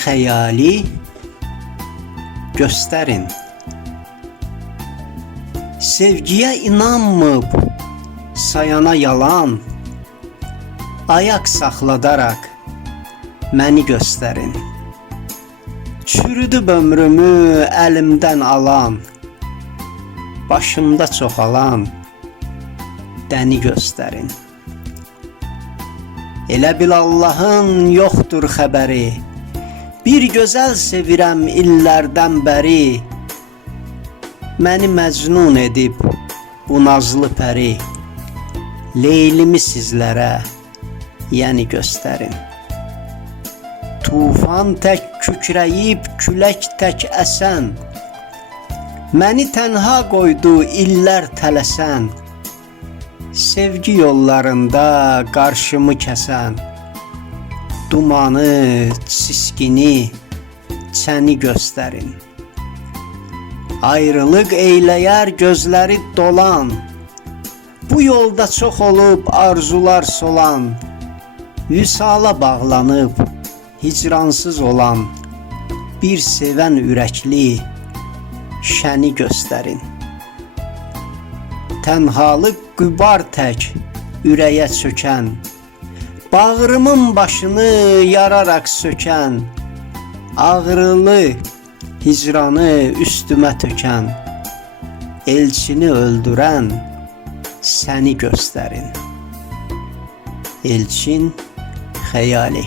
xəyali göstərin. Sevgiyə inanmıb sayana yalan, ayaq saxladaraq məni göstərin. Çürüdüb ömrümü əlimdən alan, başımda çoxalan dəni göstərin. Elə bil Allahın yoxdur xəbəri, bir gözəl sevirəm illərdən bəri. Məni məcnun edib bu nazlı pəri, Leylimi sizlərə yəni göstərin. Tufan tək kükrəyib külək tək əsən, məni tənha qoydu illər tələsən. Sevgi yollarında qarşımı kəsən, dumanı, çiskini, çəni göstərin. Ayrılıq eyləyər gözləri dolan, bu yolda çox olub arzular solan, vüsala bağlanıb hicransız olan bir sevən ürəkli şəni göstərin. Tənhalıq qübar tək ürəyə çökən, bağrımın başını yararaq sökən, ağrılı hicranı üstümə tökən, elçini öldürən səni göstərin. Elçin Xəyali.